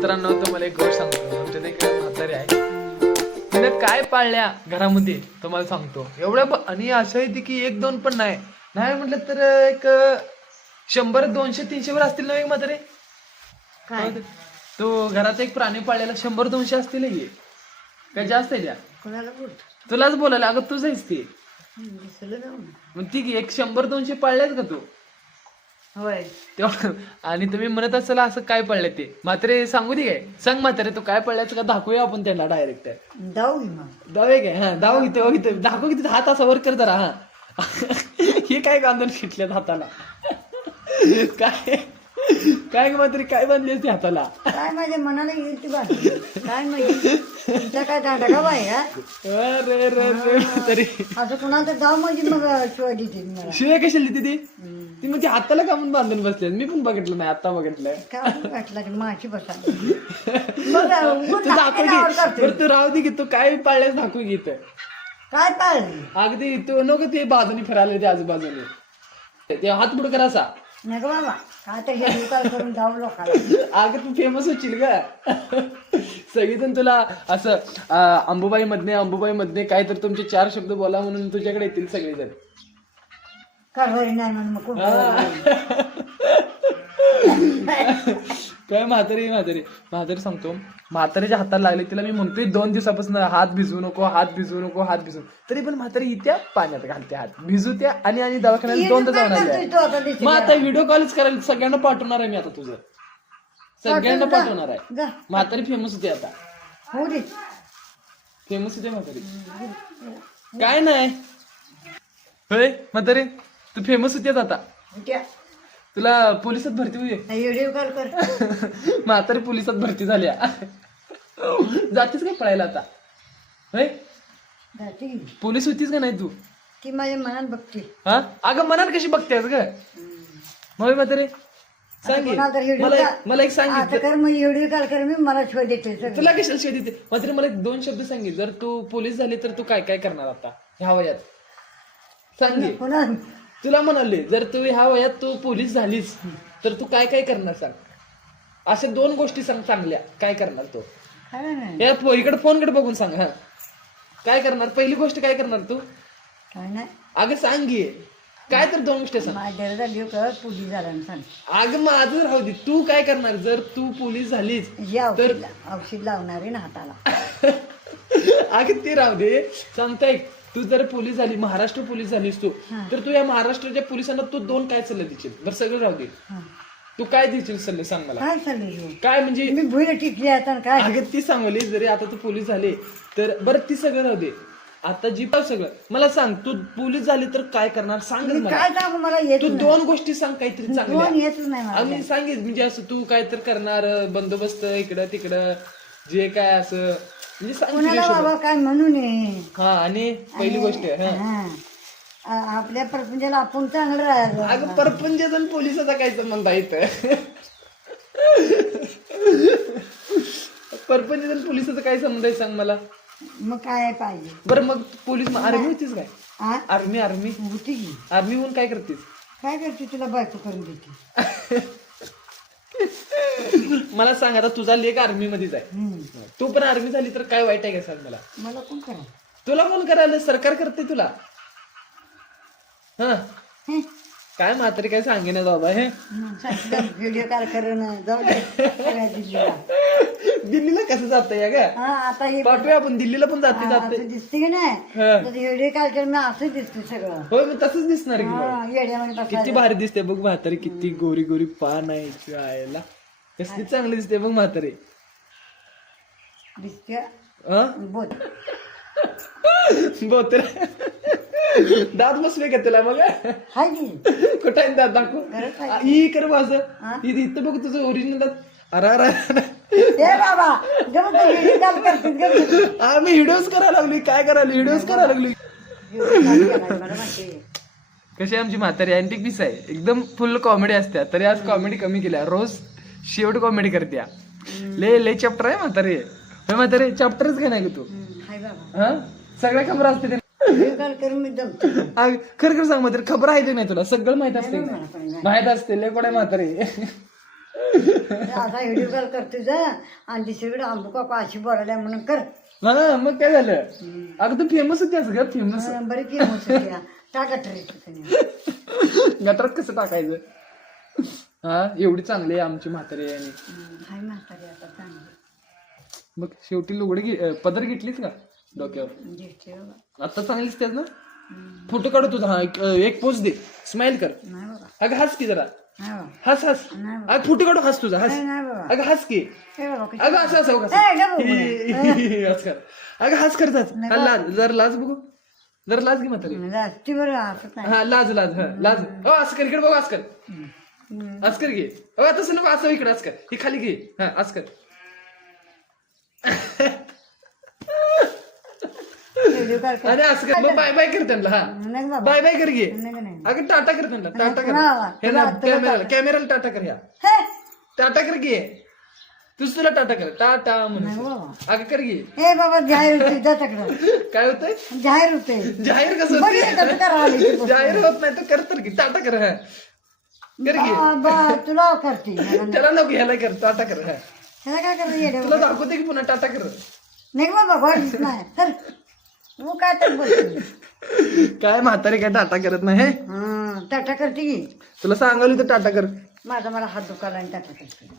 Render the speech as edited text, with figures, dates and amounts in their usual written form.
मित्रांनो तुम्हाला एक गोष्ट सांगतो. आमच्या इकडे म्हातारी आहे, तिने काय पाळल्या घरामध्ये तुम्हाला सांगतो. एवढं आणि असं आहे की एक दोन पण नाही म्हटलं तर एक 100 200 300 वर असतील ना एक म्हातारे. काय तो घरात एक प्राणी पाळलेला 100 200 असतील हे. काय जास्त आहे त्या? कोणाला बोलतो तुलाच बोलायला अगं तुझं आहेस ते. दिसलं ना मग ती एक 100 200 पाळल्यात का तू होय. तेव्हा? आणि तुम्ही म्हणत असाल असं काय पडलं ते म्हातारे सांगू दे काय. सांग म्हातारे तू काय पडल्याचं का दाखवूया आपण त्यांना डायरेक्ट. जाऊ की मग दावे काय हा दाव इथे दाखव किती हात असा वर कर जरा. हा हे काय बांधून घेतल्यात हाताला. काय काय म्हातारी काय बांधली असते हाताला. काय माझ्या मनाला येईल ती बात काय माहिती तुमचा काय दांडा का बाय अरे रे म्हातारी असं कुणाला तर जाऊ म्हणजे मग शिवाय देते मला शिवाय कशाला देते ती म्हणजे हाताला का म्हणून बांधून बसले. मी पण बघितलं नाही आता बघितलंय. काय वाटलं की माझी बसा तू दाखव घे बरं तू राहू दे की तू काय पाळल्यास दाखवू घेत. काय पाळली अगदी तू नको ते बाजूने फिरायला ते आजूबाजूने ते हात पुढे करा असा. नको बाबा काय तर हे दुकान करून जाऊ लोकांना. अगं तू फेमस होशील का. सगळीजण तुला असं अंबुबाई मधने काय तर तुमचे 4 शब्द बोला म्हणून तुझ्याकडे येतील सगळेजण. कारभारी नाही म्हणून मग कोण काय म्हातारी सांगतो. म्हातारीच्या हाताला लागले तिला मी म्हणतोय 2 दिवसापासून हात भिजवू नको तरी पण म्हातारी इत्या पाण्यात घालते हात भिजू त्या आणि दवाखान्यात 2दा जाऊन आले. मग आता व्हिडिओ कॉलच करायला सगळ्यांना पाठवणार आहे मी आता तुझं. सगळ्यांना पाठवणार आहे. जा म्हातारी फेमस होती आता. हो दे फेमस होते म्हातारी. काय नाही होय म्हातारी तू फेमस होतीस आता. उद्या तुला पोलिसात भरती होईल. व्हिडिओ कॉल कर म्हातारी पोलिसात भरती झाल्या. जातीस काय पळायला आता होय. जाते की. पोलीस होतीस का नाही तू. ती माझ्या मनात बघते हा अगं मनात कशी बघतेस ग. मग म्हातारी सांग की. कोणाला तर व्हिडिओ मला एक सांगितलं आता कर मग व्हिडिओ कॉल कर मी मला शिवाय देते सगळं. तुला कशाला शिवाय देते. म्हातारी मला 2 शब्द सांगितले. जर तू पोलीस झाली तर तू काय काय करणार आता ह्या वयात सांग की. पुन्हा तुला म्हणाले जर तू ह्या वयात तू पोलीस झालीस तर तू काय काय करणार सांग. अशा 2 गोष्टी सांग चांगल्या. काय करणार तू काय नाही या इकडे फोनकडे बघून सांग. हा काय करणार. पहिली गोष्ट काय करणार तू. काय नाही अगं सांग घे काय तर 2 गोष्टी सांग. माझ्या झाली कर पोलीस झाला सांग. अगं माझं राहू दे. तू काय करणार जर तू पोलीस झालीस हे औषध लावणार आहे ना हाताला. अगं ते राहू दे. सांगताय तू जर पोलीस झाली महाराष्ट्र पोलीस झालीस तू तर तू या महाराष्ट्राच्या पोलिसांना तू 2 काय सल्ले देशील. बरं सगळं राहू दे. तू काय देशील सल्ले सांग मला. काय चाललंय काय म्हणजे मी भुईला टिकली आता काय अगं ती सांगली जरी आता तू पोलीस झाले तर बरं ती सगळं राहू दे. आता जी पण सगळं मला सांग तू पोलीस झाली तर काय करणार सांग मी मला. काय सांगू मला येत तू 2 गोष्टी सांग काहीतरी दोन चांगल्या. येतच नाही मला. आम्ही सांगेल म्हणजे असं तू काय तर करणार बंदोबस्त इकडं तिकडं जे काय असं म्हणजे सांग तुझ्या कोणाला हिशोबाने. बाबा काय म्हणू नये. हा आणि पहिली गोष्ट हा. हा. आपल्या प्रपंचाला आपण चांगलं राहायचं. अगं परपंच आणि पोलिसाचा काय संबंध आहे इथं. परपंच आणि पोलिसाचा काय संबंध आहे सांग मला. मग काय पाहिजे बरं मग पोलीस आर्मी होतीस काय. हा आर्मी होती की आर्मी होऊन काय करतेस. काय करते तुला बायको करून देते. मला सांग आता तुझा लेख आर्मी मध्येच आहे. तू पण आर्मी झाली तर काय वाईट आहे का सांग मला. मला कोण करा तुला कोण करायला सरकार करते तुला. हा काय म्हातारी काय सांगेना बाबा हे. व्हिडिओ कॉल करून जाऊ दे सगळ्या दिल्लीला. दिल्लीला कसं जात या का. हा आता हे पाठवूया आपण दिल्लीला पण जाते असं दिसते की नाही व्हिडिओ कॉल करून मी असं दिसते सगळं. होय मग तसंच दिसणार की मग. हा येड्यामध्ये किती बसायला भारी दिसते बघ म्हातारी. किती गोरी गोरी पान आहे आयला. कसली चांगली दिसते बघ म्हातारी. दिसते हं? बोल बोतर दात बसले का तुला मग. हाय की कुठं आहे दात दाखव. खरंच आहे. ही कर माझं इथं बघ तुझं ओरिजिनल दात. अरे ए बाबा जेव्हा तू व्हिडिओ कॉल करते आम्ही व्हिडिओज करायला लागली. काय करायला व्हिडिओज करायला लागली. मला माहिती कशी आमची म्हातारी अँटिक पीस आहे. एकदम फुल कॉमेडी असत्या. तरी आज कॉमेडी कमी केल्या. रोज शेवट कॉमेडी करत्या. ले चॅप्टर आहे म्हातारी. म्हातारी चॅप्टरच काय नाही ग तू. हाय बाबा हा सगळ्या खबर असते व्हिडिओ कॉल करून मी जमतो. खरं खरं सांग म्हातारी खबर आहे ते नाही तुला सगळं माहित असते. माहित असते लय कोणा म्हातारी. असा व्हिडिओ कॉल करते जा आणि दुसरीकडे आंबू काका अशी बोलायला म्हणून कर हा मग काय झालं अगं तू फेमस होती असं का फेमस बरी फेमस होती टाका ट्रेन गटारात कसं टाकायचं हा एवढी चांगली आहे आमची म्हातारी आणि हाय म्हातारी आता चांगली मग शेवटी लुगडे पदर घेतलीस का डोक्यावर दिसते बाबा. आता चांगलीच त्यात ना फोटो काढू तुझा हा एक पोच दे स्माइल कर नाही बाबा अगं हस की जरा नाही बाबा हस हस नाही बाबा अगं फोटो काढू हस तुझा हस नाही बाबा अगं हस की ए बाबा कशी- अगं असं असं कसं ए, गप्प हस कर अगं हस करतात लाज जर लाज बघू जर लाज घे म्हातारी जास्ती बरं असत नाही हा लाज लाज हा लाज हो असं कर इकडे बघ असं कर असं कर घे हो तसं नको असं इकडे असं कर ही खाली घे हा असं कर व्हिडिओ कॉल कर आणि असं कर मग बाय बाय कर त्यांना हा नाही बाबा बाय बाय कर घे नाही नाही अगं टाटा कर त्यांना टाटा कर तुला- हे ना तुला- कॅमेराला कॅमेराला टाटा कर ह्या हे टाटा कर घे तुझ तुला टाटा कर टाटा नाही म्हणून बाबा अगं कर घे ए बाबा जाहीर होते जा तिकडं काय होतंय जाहीर होते जाहीर कसं बघितलं कसं होतंय करावं लागेल. जाहीर होत नाही तर कर तर घे टाटा कर हा कर घे बाबा, तुला करते मला नाही. त्याला नको ह्याला कर टाटा कर हा ह्याला काय करायचं येडं? तुला दाखवते की पुन्हा टाटा कर नाही बाबा वाढीच नाही तर तू काय तर बोलते काय म्हातारी काय टाटा करत नाही हे? हा टाटा करते की तुला सांगाल तर टाटा कर माझा मला हात दुखायला आणि टाटा करते